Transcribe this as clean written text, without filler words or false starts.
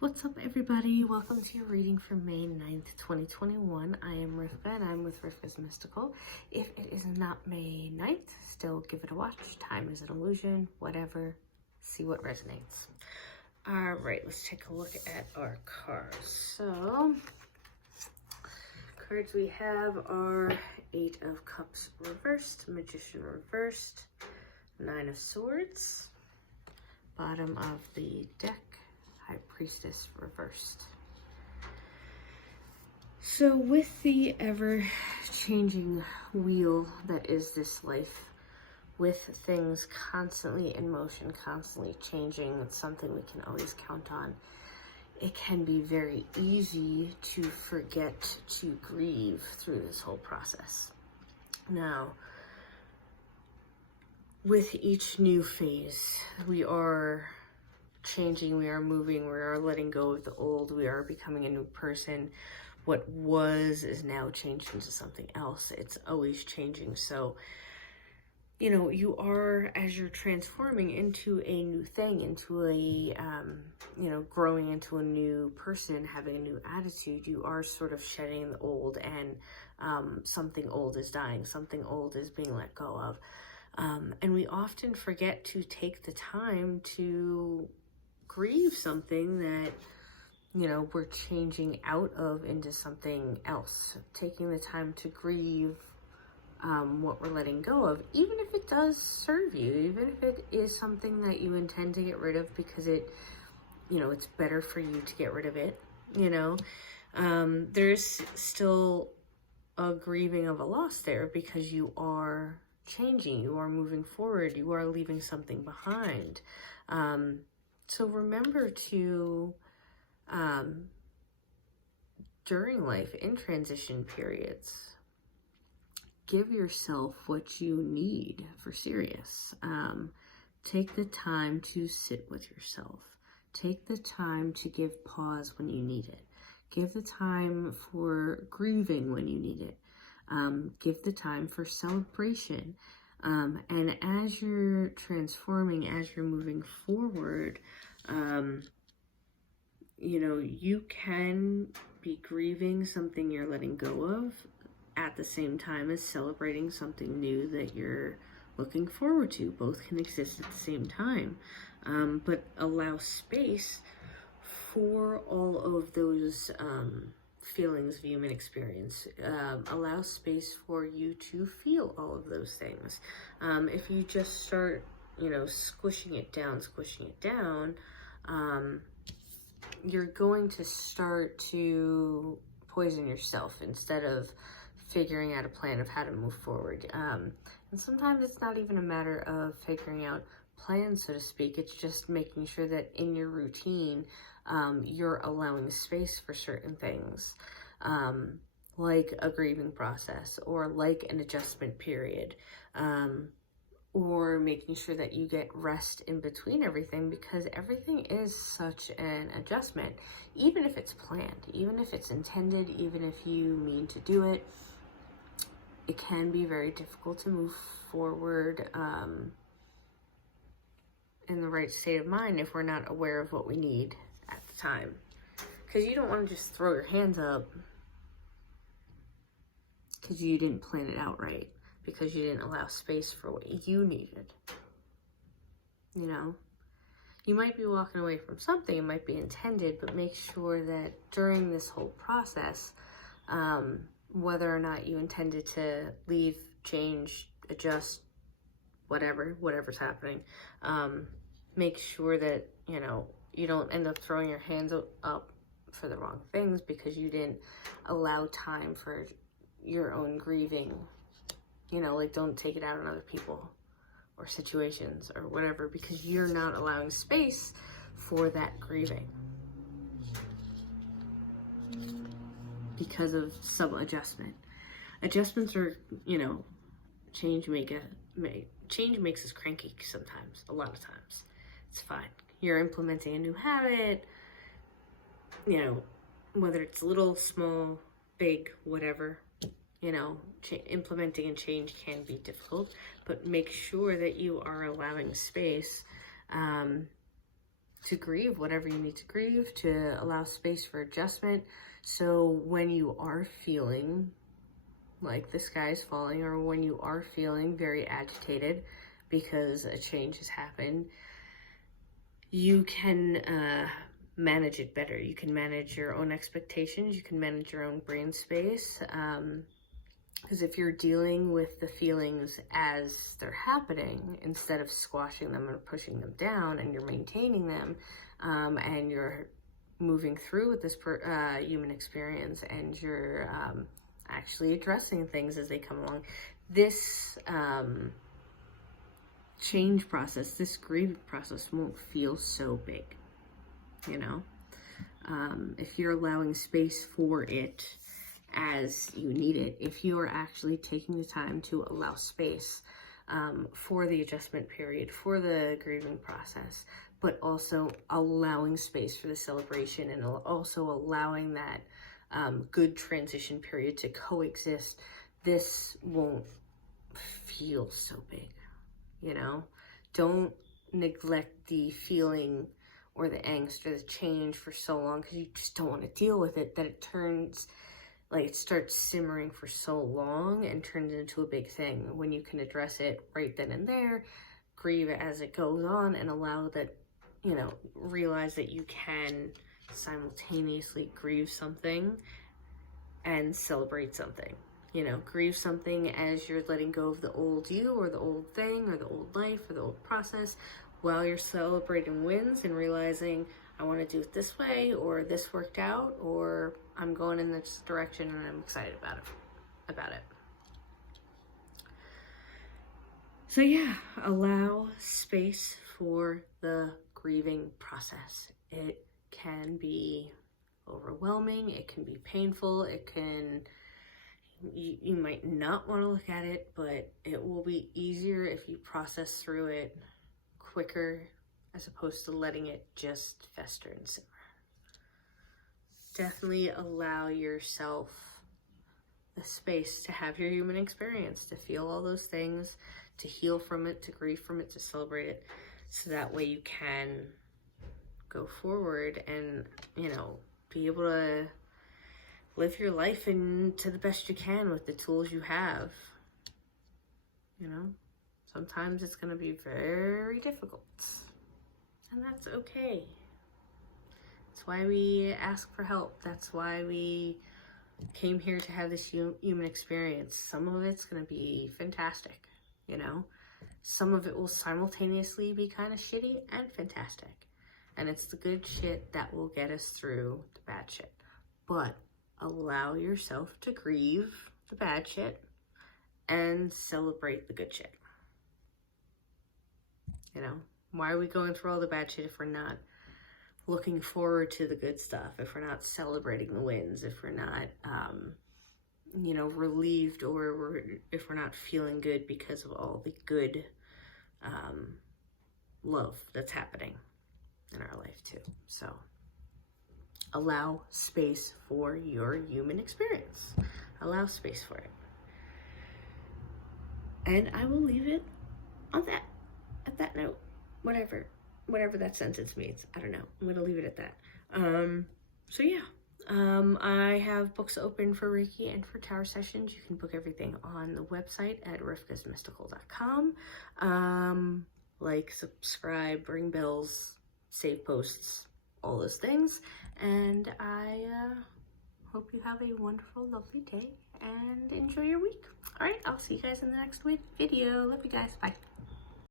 What's up, everybody? Welcome to your reading for May 9th, 2021. I am Rivka, and I'm with Rivka's Mystical. If it is not May 9th, still give it a watch. Time is an illusion, whatever. See what resonates. All right, let's take a look at our cards. So, cards we have are Eight of Cups reversed, Magician reversed, Nine of Swords, bottom of the deck, High Priestess reversed. So with the ever-changing wheel that is this life, with things constantly in motion, constantly changing, it's something we can always count on. It can be very easy to forget to grieve through this whole process. Now, with each new phase, we are changing, we are moving, we are letting go of the old, we are becoming a new person. What was is now changed into something else. It's always changing. So, you are, as you're transforming into a new thing, into a, growing into a new person, having a new attitude, you are sort of shedding the old, and something old is dying, something old is being let go of. And we often forget to take the time to grieve something that, we're changing out of into something else. Taking the time to grieve what we're letting go of, even if it does serve you, even if it is something that you intend to get rid of because it's better for you to get rid of it, there's still a grieving of a loss there because you are changing, you are moving forward, you are leaving something behind. So remember to, during life, in transition periods, give yourself what you need for serious. Take the time to sit with yourself. Take the time to give pause when you need it. Give the time for grieving when you need it. Give the time for celebration. And as you're transforming, as you're moving forward, you can be grieving something you're letting go of at the same time as celebrating something new that you're looking forward to. Both can exist at the same time, but allow space for all of those feelings of human experience. Allow space for you to feel all of those things. If you just start, squishing it down, you're going to start to poison yourself instead of figuring out a plan of how to move forward. And sometimes it's not even a matter of figuring out plans, so to speak. It's just making sure that in your routine, you're allowing space for certain things, like a grieving process, or like an adjustment period, or making sure that you get rest in between everything, because everything is such an adjustment, even if it's planned, even if it's intended, even if you mean to do it. It can be very difficult to move forward in the right state of mind if we're not aware of what we need at the time. Because you don't want to just throw your hands up because you didn't plan it out right, because you didn't allow space for what you needed. You might be walking away from something, it might be intended, but make sure that during this whole process, whether or not you intended to leave, change, adjust, whatever's happening, make sure that, you don't end up throwing your hands up for the wrong things because you didn't allow time for your own grieving. Don't take it out on other people or situations or whatever, because you're not allowing space for that grieving because of some adjustment. Adjustments are, change makes us cranky sometimes, a lot of times. It's fine. You're implementing a new habit, whether it's little, small, big, whatever, implementing a change can be difficult, but make sure that you are allowing space to grieve whatever you need to grieve, to allow space for adjustment. So when you are feeling like the sky is falling, or when you are feeling very agitated because a change has happened, you can manage it better. You can manage your own expectations. You can manage your own brain space. Because if you're dealing with the feelings as they're happening, instead of squashing them or pushing them down, and you're maintaining them, and you're moving through with this human experience, and you're actually addressing things as they come along, this change process, this grieving process won't feel so big, you know? If you're allowing space for it as you need it, if you are actually taking the time to allow space for the adjustment period, for the grieving process, but also allowing space for the celebration, and also allowing that good transition period to coexist, this won't feel so big, you know? Don't neglect the feeling or the angst or the change for so long because you just don't want to deal with it, that it turns, like, it starts simmering for so long and turns into a big thing. When you can address it right then and there, grieve as it goes on, and allow that, you know, realize that you can simultaneously grieve something and celebrate something. You know, grieve something as you're letting go of the old you, or the old thing, or the old life, or the old process, while you're celebrating wins and realizing, I want to do it this way, or this worked out, or I'm going in this direction and I'm excited about it. So yeah, allow space for the grieving process. It can be overwhelming, it can be painful, you might not want to look at it, but it will be easier if you process through it quicker, as opposed to letting it just fester and simmer. Definitely allow yourself the space to have your human experience, to feel all those things, to heal from it, to grieve from it, to celebrate it, so that way you can go forward and, you know, be able to live your life to the best you can with the tools you have. You know, sometimes it's going to be very difficult, and that's okay. That's why we ask for help. That's why we came here to have this human experience. Some of it's going to be fantastic, you know. Some of it will simultaneously be kind of shitty and fantastic. And it's the good shit that will get us through the bad shit. But allow yourself to grieve the bad shit and celebrate the good shit. You know, why are we going through all the bad shit if we're not looking forward to the good stuff, if we're not celebrating the wins, if we're not, you know, relieved, or if we're not feeling good because of all the good love that's happening in our life too. So allow space for your human experience. Allow space for it. And I will leave it on that, at that note, whatever that sentence means. I don't know. I'm going to leave it at that. So yeah, I have books open for Reiki and for Tower sessions. You can book everything on the website at rivkasmystical.com. Like, subscribe, ring bells, save posts, all those things. And I hope you have a wonderful, lovely day and enjoy your week. All right, I'll see you guys in the next video. Love you guys. Bye.